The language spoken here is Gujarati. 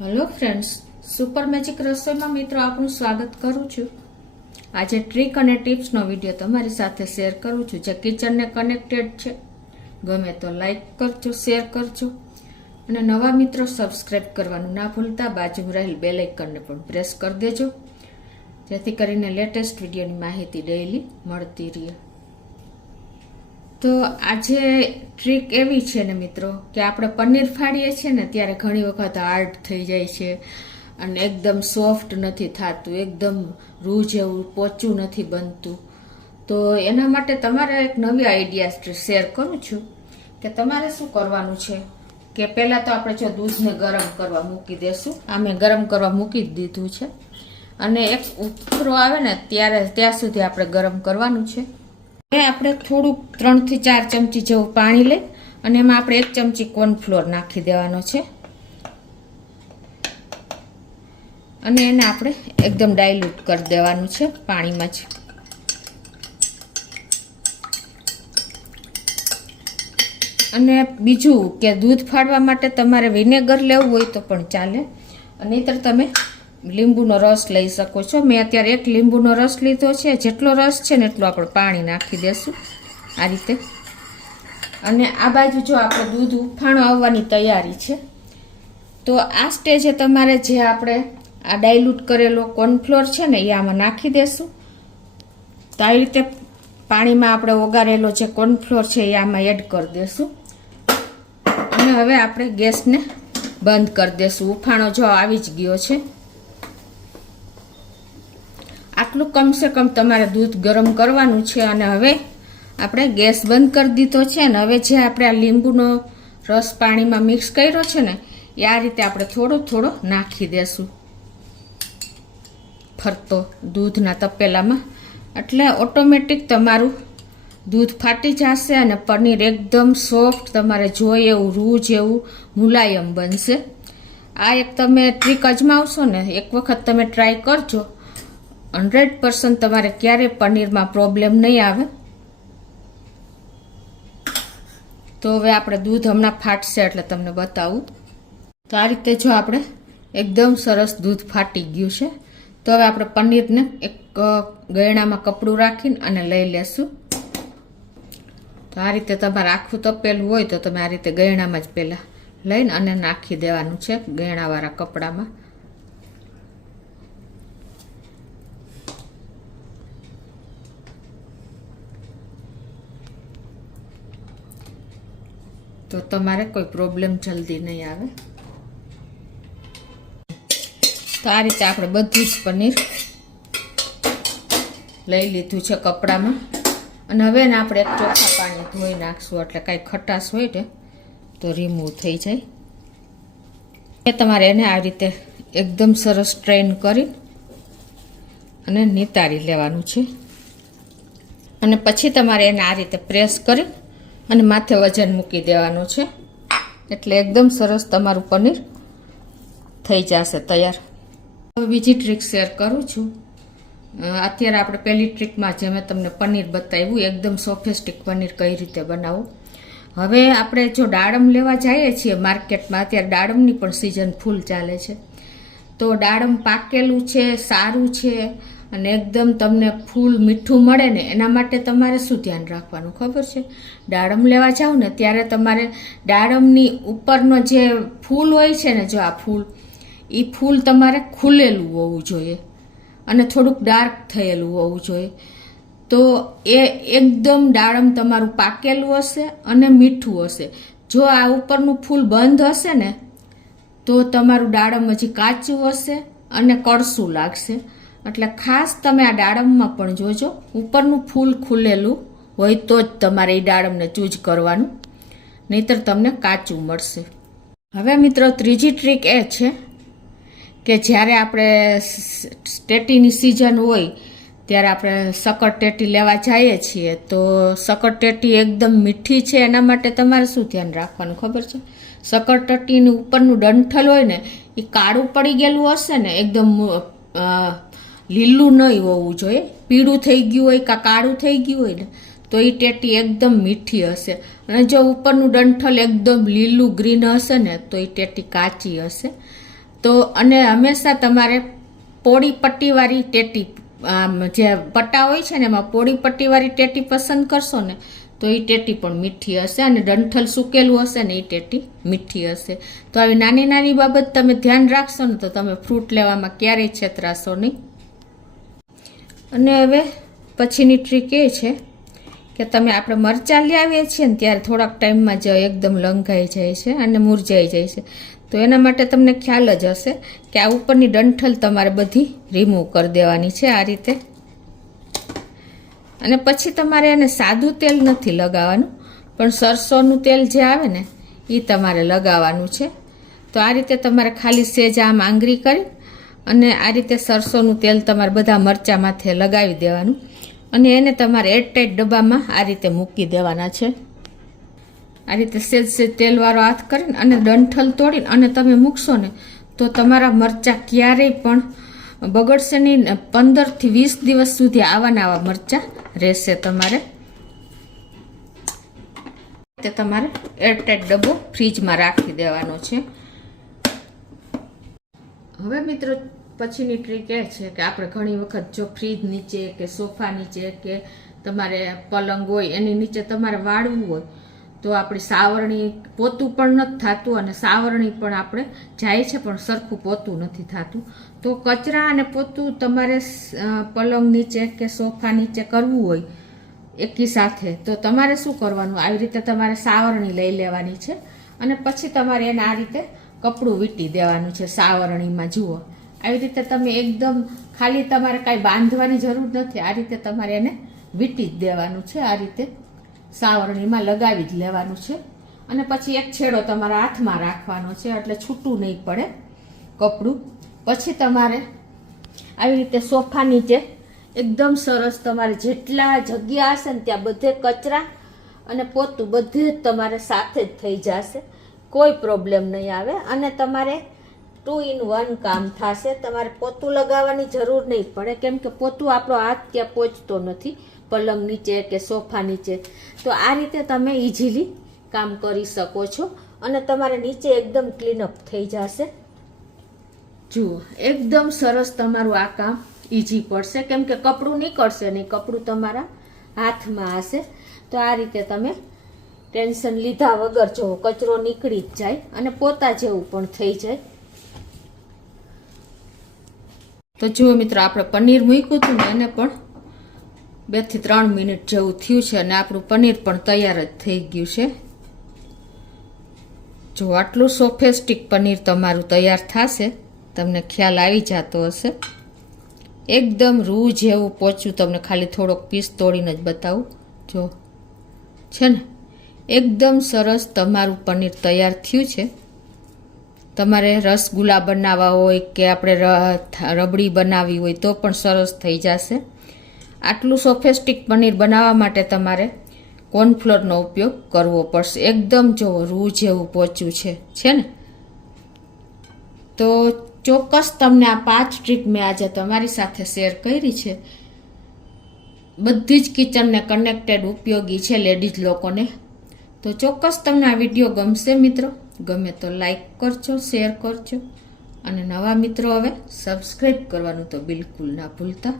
હેલો ફ્રેન્ડ્સ, સુપર મેજિક રસોઈમાં મિત્રો આપનું સ્વાગત કરું છું. આજે ટ્રીક અને ટિપ્સનો વિડીયો તમારી સાથે શેર કરું છું જે કિચનને કનેક્ટેડ છે. ગમે તો લાઈક કરજો, શેર કરજો અને નવા મિત્રો સબસ્ક્રાઈબ કરવાનું ના ભૂલતા. બાજુમાં રહેલ બેલ આઇકનને પણ પ્રેસ કરી દેજો જેથી કરીને લેટેસ્ટ વિડીયોની માહિતી ડેઈલી મળતી રહે. તો આજે ટ્રીક એવી છે ને મિત્રો કે આપણે પનીર ફાડીએ છીએ ને ત્યારે ઘણી વખત હાર્ડ થઈ જાય છે અને એકદમ સોફ્ટ નથી થતું, એકદમ રૂ જેવું પોચું નથી બનતું. તો એના માટે તમારે એક નવી આઈડિયા શેર કરું છું કે તમારે શું કરવાનું છે કે પહેલાં તો આપણે જો દૂધને ગરમ કરવા મૂકી દેશું. આ મેં ગરમ કરવા મૂકી જ દીધું છે અને એક ઉફરો આવે ને ત્યાં સુધી આપણે ગરમ કરવાનું છે. હવે આપણે થોડુંક 3 થી 4 ચમચી જેવું પાણી લઈ અને એમાં આપણે 1 ચમચી કોર્નફ્લોર નાખી દેવાનો છે અને એને આપણે એકદમ ડાયલ્યુટ કરી દેવાનું છે પાણીમાં જ. અને બીજું કે દૂધ ફાડવા માટે તમારે વિનેગર લેવું હોય તો પણ ચાલે, નહીંતર તમે લીંબુનો રસ લઈ શકો છો. મેં અત્યારે 1 લીંબુનો રસ લીધો છે. જેટલો રસ છે ને એટલું આપણે પાણી નાખી દેશું આ રીતે. અને આ બાજુ જો આપણે દૂધ ઉફાણો આવવાની તૈયારી છે તો આ સ્ટેજે તમારે જે આપણે આ ડાયલ્યુટ કરેલો કોર્નફ્લોર છે ને એ આમાં નાખી દેશું. તો આ રીતે પાણીમાં આપણે ઓગાળેલો જે કોર્નફ્લોર છે એ આમાં એડ કરી દેશું અને હવે આપણે ગેસને બંધ કરી દેશું. ઉફાણો જો આવી જ ગયો છે. આટલું કમસે કમ તમારે દૂધ ગરમ કરવાનું છે અને હવે આપણે ગેસ બંધ કરી દીધો છે અને હવે જે આપણે આ લીંબુનો રસ પાણીમાં મિક્સ કર્યો છે ને એ આ રીતે આપણે થોડો થોડો નાખી દેશું ફરતો દૂધના તપેલામાં. એટલે ઓટોમેટિક તમારું દૂધ ફાટી જશે અને પનીર એકદમ સોફ્ટ, તમારે જોઈએ એવું રૂ જેવું મુલાયમ બનશે. આ એક તમે ટ્રીક અજમાવશો ને, એક વખત તમે ટ્રાય કરજો, 100% તમારે ક્યારેય પનીરમાં પ્રોબ્લેમ નહીં આવે. તો હવે આપણે દૂધ હમણાં ફાટશે એટલે તમને બતાવું. તો આ રીતે જો આપણે એકદમ સરસ દૂધ ફાટી ગયું છે. તો હવે આપણે પનીરને એક ગયણામાં કપડું રાખીને અને લઈ લેશું. તો આ રીતે તમારે આખું તપેલું હોય તો તમે આ રીતે ગયણામાં જ પહેલાં લઈને અને નાખી દેવાનું છે ગયણાવાળા કપડામાં. તો તમારે કોઈ પ્રોબ્લેમ જલ્દી નહીં આવે. તો આ રીતે આપણે બધું જ પનીર લઈ લીધું છે કપડામાં અને હવે ને આપણે એક ચોખ્ખા પાણી ધોઈ નાખશું એટલે કાંઈ ખટાશ હોય ને તો રિમૂવ થઈ જાય. તમારે એને આ રીતે એકદમ સરસ સ્ટ્રેન કરી અને નિતારી લેવાનું છે અને પછી તમારે એને આ રીતે પ્રેસ કરી અને માથે વજન મૂકી દેવાનું છે એટલે એકદમ સરસ તમારું પનીર થઈ જશે તૈયાર. હવે બીજી ટ્રીક શેર કરું છું. અત્યારે આપણે પહેલી ટ્રીકમાં જે મેં તમને પનીર બતાવ્યું એકદમ સોફિસ્ટિક પનીર કઈ રીતે બનાવવું. હવે આપણે જો દાડમ લેવા જઈએ છીએ માર્કેટમાં, અત્યારે દાડમની પણ સિઝન ફૂલ ચાલે છે, તો દાડમ પાકેલું છે, સારું છે અને એકદમ તમને ફૂલ મીઠું મળે ને એના માટે તમારે શું ધ્યાન રાખવાનું ખબર છે? દાડમ લેવા જાઓ ને ત્યારે તમારે દાડમની ઉપરનો જે ફૂલ હોય છે ને, જો આ ફૂલ, એ ફૂલ તમારે ખુલેલું હોવું જોઈએ અને થોડુંક ડાર્ક થયેલું હોવું જોઈએ. તો એ એકદમ દાડમ તમારું પાકેલું હશે અને મીઠું હશે. જો આ ઉપરનું ફૂલ બંધ હશે ને તો તમારું દાડમ હજી કાચું હશે અને કડસું લાગશે. એટલે ખાસ તમે આ દાડમમાં પણ જોજો ઉપરનું ફૂલ ખુલેલું હોય તો જ તમારે એ દાડમને ચૂઝ કરવાનું, નહીંતર તમને કાચું મળશે. હવે મિત્રો ત્રીજી ટ્રીક એ છે કે જ્યારે આપણે ટેટીની સિઝન હોય ત્યારે આપણે શક્કરટેટી લેવા જઈએ છીએ તો શક્કરટેટી એકદમ મીઠી છે એના માટે તમારે શું ધ્યાન રાખવાનું ખબર છે? શક્કરટેટીની ઉપરનું ડંઠલ હોય ને એ કાળું પડી ગયેલું હશે ને, એકદમ લીલું નહીં હોવું જોઈએ. પીળું થઈ ગયું હોય કાં કાળું થઈ ગયું હોય ને તો એ ટેટી એકદમ મીઠી હશે અને જો ઉપરનું ડંઠલ એકદમ લીલું ગ્રીન હશે ને તો એ ટેટી કાચી હશે. તો અને હંમેશા તમારે પોળી પટ્ટીવાળી ટેટી, જે પટ્ટા હોય છે ને એમાં પોળી પટ્ટીવાળી ટેટી પસંદ કરશો ને તો એ ટેટી પણ મીઠી હશે, અને ડંઠલ સૂકેલું હશે ને એ ટેટી મીઠી હશે. તો આવી નાની નાની બાબત તમે ધ્યાન રાખશો ને તો તમે ફ્રૂટ લેવામાં ક્યારેય છેતરાશો નહીં. અને હવે પછીની ટ્રીક એ છે કે તમે આપણે મરચાં લઈ આવીએ છીએ ને ત્યારે થોડાક ટાઈમમાં જ એકદમ લંઘાઈ જાય છે અને મુરઝાઈ જાય છે. તો એના માટે તમને ખ્યાલ જ હશે કે આ ઉપરની ડંઠલ તમારે બધી રિમૂવ કરી દેવાની છે આ રીતે. અને પછી તમારે એને સાદું તેલ નથી લગાવવાનું, પણ સરસોનું તેલ જે આવે ને એ તમારે લગાવવાનું છે. તો આ રીતે તમારે ખાલી સેજ આમ આંગળી કરી અને આ રીતે સરસોનું તેલ તમારે બધા મરચાં માથે લગાવી દેવાનું, અને એને તમારે એરટાઈટ ડબ્બામાં આ રીતે મૂકી દેવાના છે. આ રીતે સેજ સેજ તેલવાળો હાથ કરીને અને ડંઠલ તોડીને અને તમે મૂકશો ને તો તમારા મરચાં ક્યારેય પણ બગડશે નહીં. 15 થી 20 દિવસ સુધી આવાના આવા મરચાં રહેશે તમારે. તે તમારે એરટાઈટ ડબ્બો ફ્રીજમાં રાખી દેવાનો છે. હવે મિત્રો પછીની ટ્રીક એ છે કે આપણે ઘણી વખત જો ફ્રીજ નીચે કે સોફા નીચે કે તમારે પલંગ હોય એની નીચે તમારે વાળવું હોય તો આપણી સાવરણી પોતું પણ નથી થતું, અને સાવરણી પણ આપણે જાય છે પણ સરખું પોતું નથી થતું. તો કચરા અને પોતું તમારે પલંગ નીચે કે સોફા નીચે કરવું હોય એકી સાથે, તો તમારે શું કરવાનું, આવી રીતે તમારે સાવરણી લઈ લેવાની છે અને પછી તમારે એને આ રીતે કપડું વીંટી દેવાનું છે સાવરણીમાં. જુઓ આવી રીતે તમે એકદમ ખાલી તમારે કાંઈ બાંધવાની જરૂર નથી, આ રીતે તમારે એને વીંટી જ દેવાનું છે. આ રીતે સાવરણીમાં લગાવી જ લેવાનું છે. અને પછી એક છેડો તમારા હાથમાં રાખવાનો છે એટલે છૂટું નહીં પડે કપડું. પછી તમારે આવી રીતે સોફા નીચે એકદમ સરસ તમારે જેટલા જગ્યા હશે ને ત્યાં બધે કચરા અને પોતું બધે જ તમારે સાથે જ થઈ જશે, કોઈ પ્રોબ્લેમ નહીં આવે. અને તમારે 2 in 1 કામ થશે. તમારે પોતું લગાવવાની જરૂર નહીં પડે, કેમ કે પોતું આપણો હાથ ત્યાં પહોંચતો નથી પલંગ નીચે કે સોફા નીચે. તો આ રીતે તમે ઇઝીલી કામ કરી શકો છો અને તમારે નીચે એકદમ ક્લીનઅપ થઈ જશે. જુઓ એકદમ સરસ તમારું આ કામ ઇઝી પડશે, કેમ કે કપડું નીકળશે નહીં, કપડું તમારા હાથમાં હશે. તો આ રીતે તમે ટેન્શન લીધા વગર જો કચરો નીકળી જ જાય અને પોતા જેવું પણ થઈ જાય. તો જુઓ મિત્રો આપણે પનીર મૂક્યું હતું ને એને પણ 2 થી 3 મિનિટ જેવું થયું છે અને આપણું પનીર પણ તૈયાર જ થઈ ગયું છે. જો આટલું સોફેસ્ટિક પનીર તમારું તૈયાર થશે, તમને ખ્યાલ આવી જતો હશે. એકદમ રૂ જેવું પોચું, તમને ખાલી થોડોક પીસ તોડીને જ બતાવું. જો છે ને એકદમ સરસ તમારું પનીર તૈયાર થયું છે. તમારે રસગુલ્લા બનાવવા હોય કે આપણે રબડી બનાવવી હોય તો પણ સરસ થઈ જશે. આટલું સોફેસ્ટિક પનીર બનાવવા માટે તમારે કોર્નફ્લોરનો ઉપયોગ કરવો પડશે. એકદમ જો રૂ જેવું પોચું છે ને. તો ચોક્કસ તમને આ 5 ટ્રીક મેં આજે તમારી સાથે શેર કરી છે. બધી જ કિચનને કનેક્ટેડ ઉપયોગી છે લેડીઝ લોકોને. તો ચોક્કસ તમને આ વિડીયો ગમશે મિત્રો. ગમે તો લાઈક કરજો, શેર કરજો અને નવા મિત્રો હવે સબસ્ક્રાઈબ કરવાનું તો બિલકુલ ના ભૂલતા.